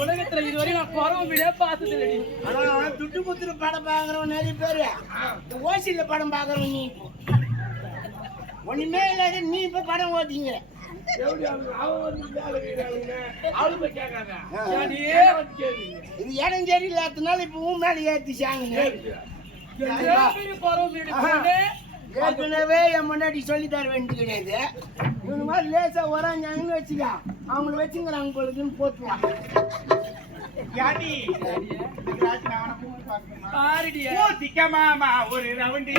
உலகத்துல இதுவரை நான் குறவு விட பார்த்தது இல்லடி. ஆனா துட்டு குத்துற படம் பாக்குறவன் நிறைய பேரு, ஓசில படம் பாக்குறவன் நீ ஒண்ணுமே இல்லாத நீ இப்ப படம் ஓட்டிங்க. இது இடம் சரியில்லாதனால இப்ப உன் மேல ஏத்திச்சாங்க. ஏற்கனவே என் முன்னாடி சொல்லி தர வேண்டியது கிடையாது. இவங்க மாதிரி லேசா வராங்கன்னு வச்சுக்கா, அவங்கள வச்சுங்கிறாங்க பொழுதுன்னு போட்டுவான். மாமா ஒரு ரவுண்டி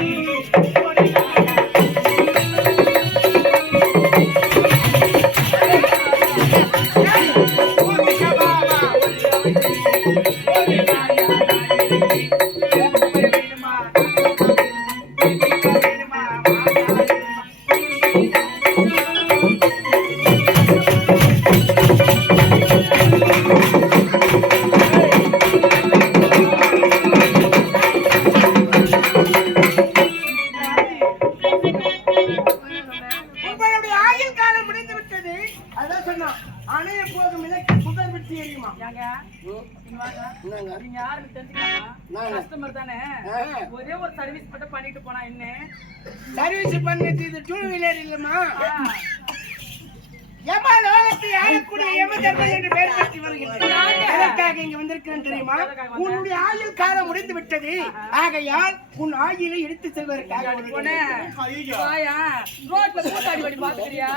ஒரே ஒரு சர்வீஸ் மட்டும் பண்ணிட்டு போனா என்ன சர்வீஸ் பண்ணிட்டு இது டூ வீலர் இல்லம்மா, யம லோகத்தை ஆளக்கூடிய யம தர்மன் என்று பெயர் பெற்று வருகிறது. அதற்காக இங்க வந்திருக்கிறேன் தெரியுமா? உன்னுடைய ஆயுள் காலம் முடிந்து விட்டது, ஆகையால் உன் ஆயுளை எடுத்து செல்வதற்காக. ரோட்ல பூச்சாடி வடி பாத்துக்கிறியா?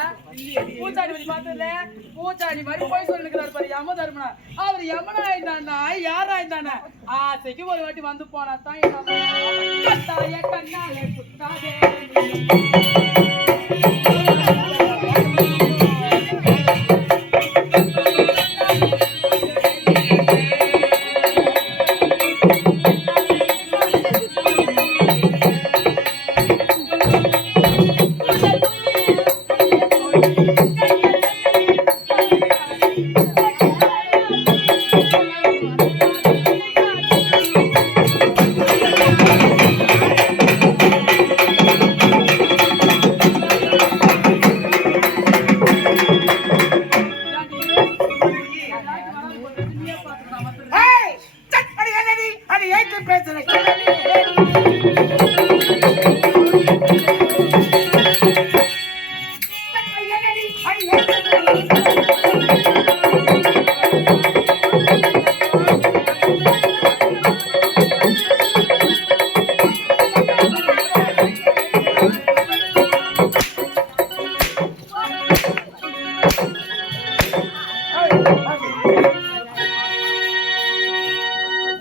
பூச்சாடி வடி பார்த்ததுல பூச்சாடி வடி போய் சொல்லிருக்கிறார் பாரு யம தர்மனா. அவர் யமனா இருந்தானா யாரா இருந்தானா? ஆசைக்கு ஒரு வாட்டி வந்து போனா தான் கண்ணாலே குத்தாதே.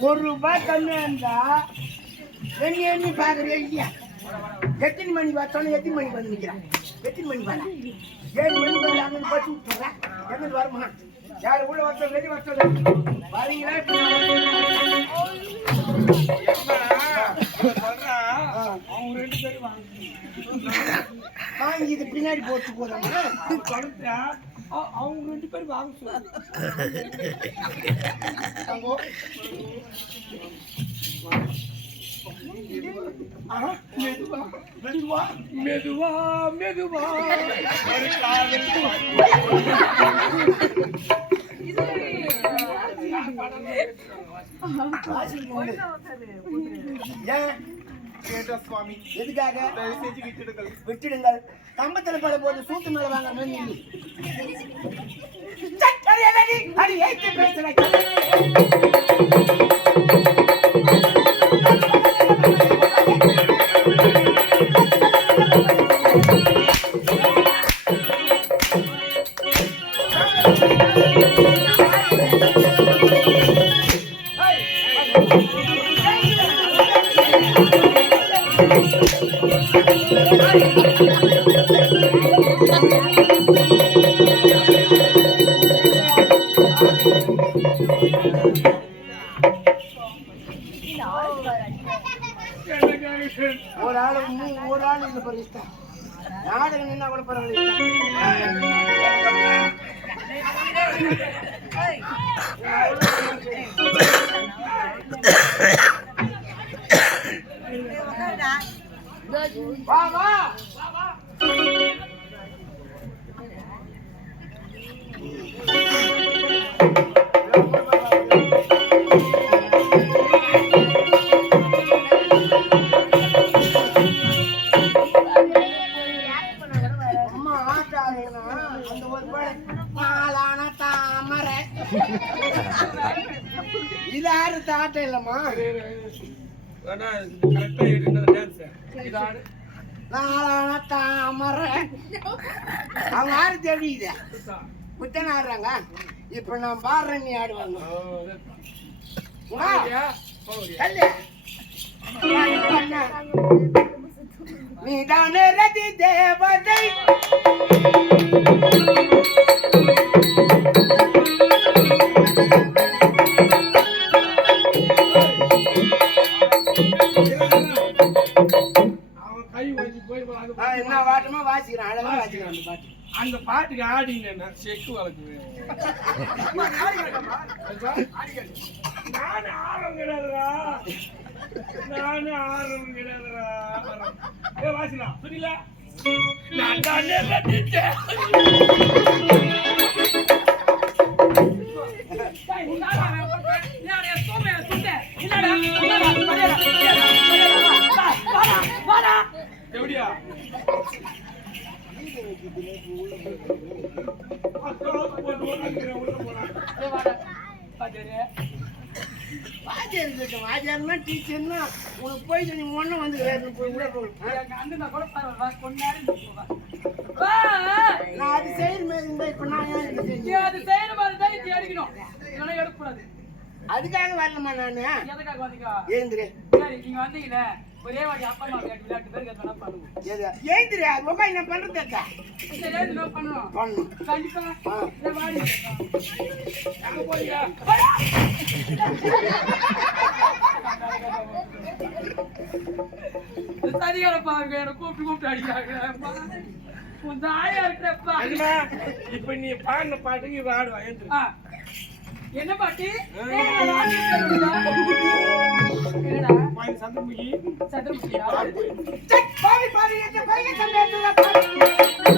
₹1 கம்மியா இருந்தா எண்ணி பாக்குறே இல்லையா? எத்தனை மணி பார்த்தாலும் எத்தனை மணிக்கு வந்து நிக்கிறான்? எத்தனை மணி பாரு? 7 மணி வந்து அங்க பச்சு விட்டுறா. என்ன வருமா? யாரு உள்ள வச்ச ரெடி வச்ச வரீங்களா? அவங்க 2 பேரும் வாங்கி இது பின்னாடி போட்டு போறாங்க. அவங்க 2 பேரும் வாங்க சொல்லுங்க. மெதுவா மெதுவா மெதுவா சுவாமி எதுக்காக விட்டுடுங்கள். கம்பத்தில் பட போது சூத்து மேல வாங்க ஒரு ஆள் இந்த பரிசு நாடகம் நின்னா கூட பரவாயில்ல. வா வா அம்மா ஆட்டாதுன்னா அந்த ஒரு நாளான தாமரை இது யாரு தாட்டம் இல்லம்மா நாளான தாமரை அவங்க யாரு தெரியுது புத்தனை ஆடுறாங்க இப்ப நான் பாடுறேன் நீ ஆடுவாங்க நீதானே ரதி தேவதை என்ன வாட்டமா வாசிக்கிறான் அழகா வாசிக்கிறான் அந்த பாட்டு அந்த பாட்டுக்கு ஆடிங்க செக்கு வளர்க்குவேன் நானும் ஆரம் கிடையாதுடா நானும் ஆரம் கிடையாதுடா வாசிக்கலாம் புரியல நான் தானே ரசித்தேன் எப்படியா வாஜர்னா டீச்சர்னா உனக்கு போய் நீ ஒன்னும் வந்து நான் அது செய்யற மாதிரி இருந்தா இப்ப நான் அது செய்யற மாதிரி தான் இது எடுக்கணும் இல்லைன்னா எடுக்கக்கூடாது அதுக்காக வரலமா நானு எதுக்காக வந்தீங்க ஏந்திரு சரி நீங்க வந்தீங்களே ஒரே வாட்டி அப்பா அம்மா விளையாட்டு பேருக்கு எத்தனை பண்ணுவோம் ஏந்திரு அது உட்கா என்ன பண்றது சரி என்ன பண்ணுவோம் பண்ணும் கண்டிப்பா வாடி அங்க போறியா சரியான பாருங்க என்ன கூப்பிட்டு அடிக்கிறாங்க உன் தாயா இருக்கிறப்பா இப்ப நீ பாடின பாட்டுக்கு இவ ஆடுவா ஏந்திரு என்ன பாட்டு என்னடா சந்திரமுகி சந்திரமுகியா பாவி பாவி என்ன பைய சந்தேகத்துல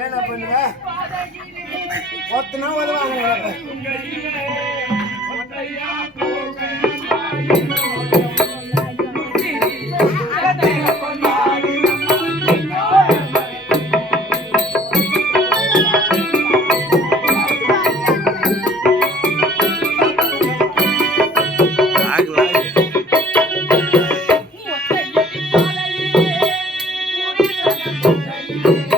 என்ன பண்ணுவ ஒத்தனா உதவாங்க Thank you.